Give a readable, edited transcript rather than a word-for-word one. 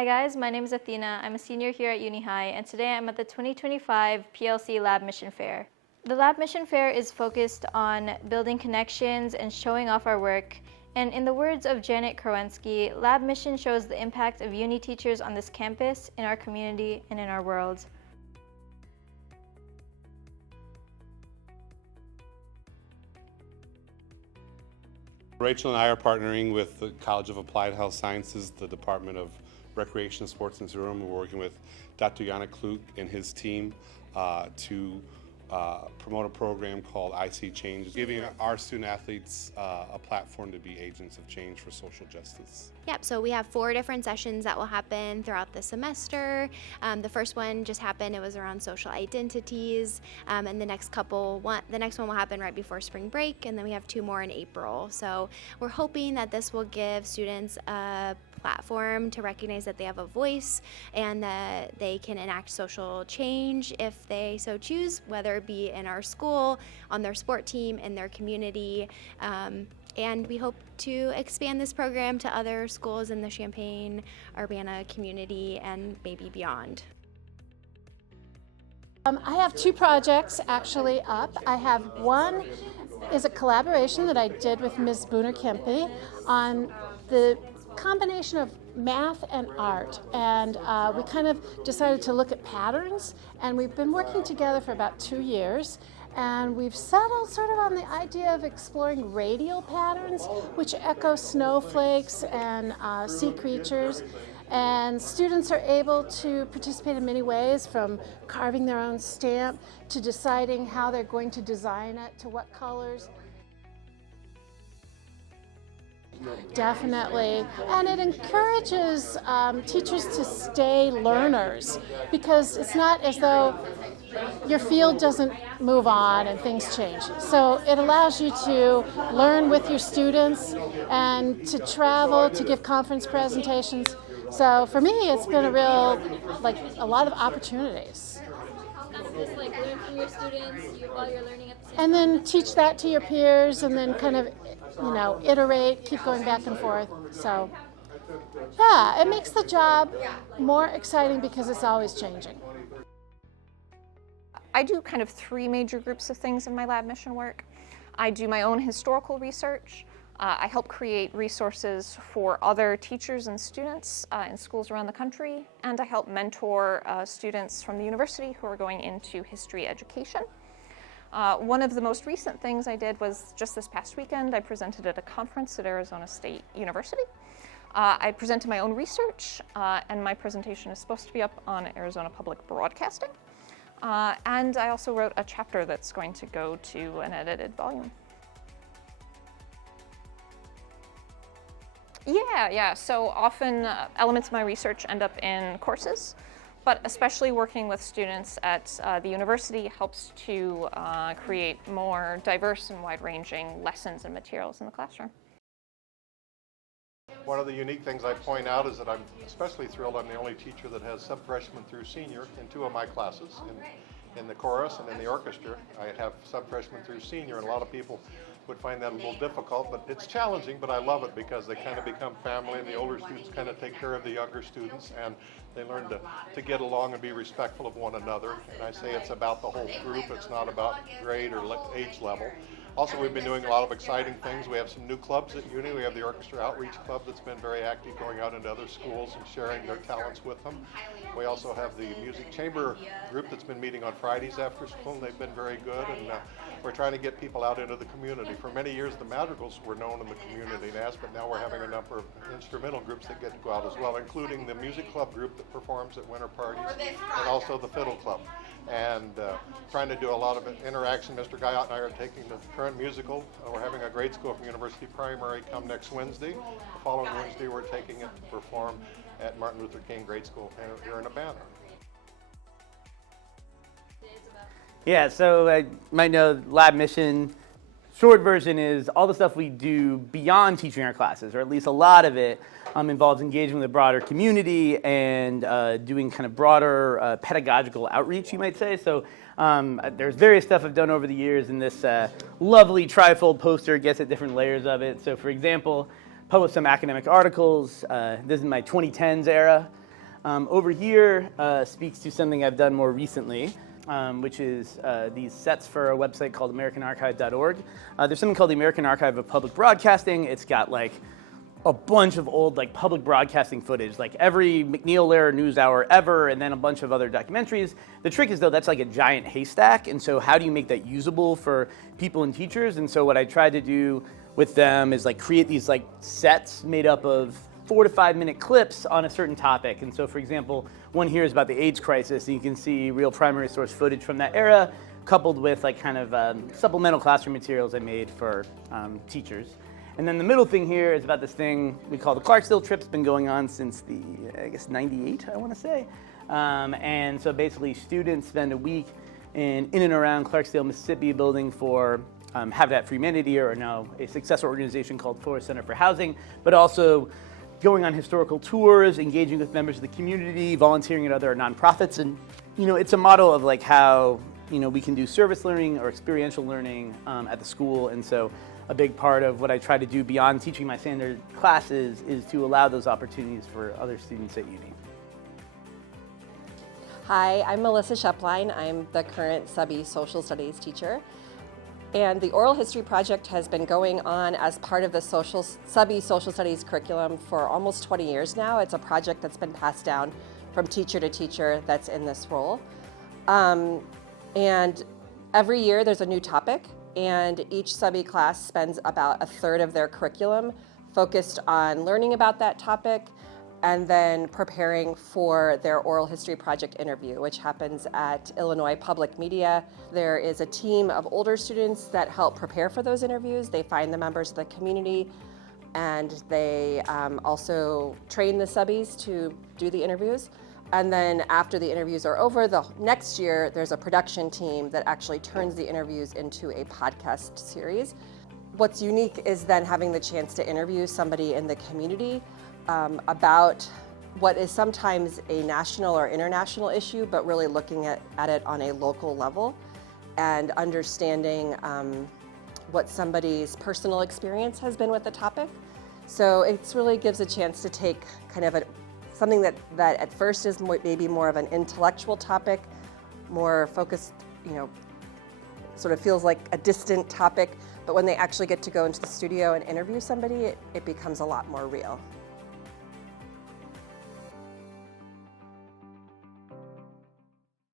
Hi guys, my name is Athena. I'm a senior here at Uni High, and today I'm at the 2025 PLC Lab Mission Fair. The Lab Mission Fair is focused on building connections and showing off our work. And in the words of Janet Krowensky, Lab Mission shows the impact of uni teachers on this campus, in our community, and in our world. Rachel and I are partnering with the College of Applied Health Sciences, the Department of Recreation, Sports, and Tourism. We're working with Dr. Yannick Klug and his team to promote a program called I See Change, giving our student athletes a platform to be agents of change for social justice. Yep, so we have 4 different sessions that will happen throughout the semester. The first one just happened, it was around social identities, and the next one will happen right before spring break, and then we have 2 more in April. So we're hoping that this will give students a platform to recognize that they have a voice and that they can enact social change if they so choose, whether it be in our school, on their sport team, in their community. And we hope to expand this program to other schools in the Champaign-Urbana community and maybe beyond. I have 2 projects actually up. I have one is a collaboration that I did with Ms. Booner Kempe on the combination of math and art, and we kind of decided to look at patterns, and we've been working together for about 2 years, and we've settled sort of on the idea of exploring radial patterns which echo snowflakes and sea creatures. And students are able to participate in many ways, from carving their own stamp to deciding how they're going to design it, to what colors. Definitely, and it encourages teachers to stay learners, because it's not as though your field doesn't move on and things change. So it allows you to learn with your students and to travel, to give conference presentations. So for me, it's been a lot of opportunities. Just like learn from your students while you're learning at the same time. And then teach that to your peers, and then kind of, iterate, keep going back and forth. So, yeah, it makes the job more exciting because it's always changing. I do kind of 3 major groups of things in my lab mission work. I do my own historical research. I help create resources for other teachers and students in schools around the country, and I help mentor students from the university who are going into history education. One of the most recent things I did was just this past weekend. I presented at a conference at Arizona State University. I presented my own research, and my presentation is supposed to be up on Arizona Public Broadcasting. And I also wrote a chapter that's going to go to an edited volume. Yeah. So often elements of my research end up in courses, but especially working with students at the university helps to create more diverse and wide-ranging lessons and materials in the classroom. One of the unique things I point out is that I'm especially thrilled I'm the only teacher that has sub-freshman through senior in 2 of my classes. In the chorus and in the orchestra, I have sub-freshman through senior, and a lot of people would find that a little difficult, but it's challenging, but I love it because they kind of become family, and the older students kind of take care of the younger students, and they learn to get along and be respectful of one another. And I say it's about the whole group, it's not about grade or age level. Also, we've been doing a lot of exciting things. We have some new clubs at Uni. We have the Orchestra Outreach Club that's been very active, going out into other schools and sharing their talents with them. We also have the Music Chamber group that's been meeting on Fridays after school, and they've been very good. And we're trying to get people out into the community. For many years, the madrigals were known in the community in Aspen, but now we're having a number of instrumental groups that get to go out as well, including the music club group that performs at winter parties, and also the fiddle club. And trying to do a lot of interaction. Mr. Guyot and I are taking the current musical. We're having a grade school from University Primary come next Wednesday. The following Wednesday, we're taking it to perform at Martin Luther King Grade School here in Urbana. Yeah, so I might know Lab Mission, short version is all the stuff we do beyond teaching our classes, or at least a lot of it involves engaging with the broader community and doing kind of broader pedagogical outreach, you might say. So there's various stuff I've done over the years, and this lovely trifold poster gets at different layers of it. So for example, published some academic articles. This is my 2010s era. Over here speaks to something I've done more recently, which is these sets for a website called AmericanArchive.org. There's something called the American Archive of Public Broadcasting. It's got like a bunch of old like public broadcasting footage, like every McNeil-Lehrer NewsHour ever, and then a bunch of other documentaries. The trick is though, that's like a giant haystack, and so how do you make that usable for people and teachers? And so what I tried to do with them is like create these like sets made up of 4 to 5 minute clips on a certain topic. And so for example, one here is about the AIDS crisis, and you can see real primary source footage from that era, coupled with like kind of supplemental classroom materials I made for teachers. And then the middle thing here is about this thing we call the Clarksdale trip. It's been going on since the, I guess, 98, I want to say. And so basically students spend a week in and around Clarksdale, Mississippi, building for Habitat for Humanity, or now a successor organization called Florida Center for Housing, but also going on historical tours, engaging with members of the community, volunteering at other nonprofits. And, you know, it's a model of like how, you know, we can do service learning or experiential learning at the school. And so a big part of what I try to do beyond teaching my standard classes is to allow those opportunities for other students at uni. Hi, I'm Melissa Shepline. I'm the current Subby Social Studies teacher. And the Oral History Project has been going on as part of the Subby Social Studies curriculum for almost 20 years now. It's a project that's been passed down from teacher to teacher that's in this role. And every year there's a new topic, and each Subby class spends about a third of their curriculum focused on learning about that topic and then preparing for their oral history project interview, which happens at Illinois Public Media. There is a team of older students that help prepare for those interviews. They find the members of the community, and they also train the subbies to do the interviews. And then after the interviews are over, the next year, there's a production team that actually turns the interviews into a podcast series. What's unique is then having the chance to interview somebody in the community about what is sometimes a national or international issue, but really looking at it on a local level and understanding what somebody's personal experience has been with the topic. So it really gives a chance to take kind of something that at first is maybe more of an intellectual topic, more focused, you know, sort of feels like a distant topic, but when they actually get to go into the studio and interview somebody, it becomes a lot more real.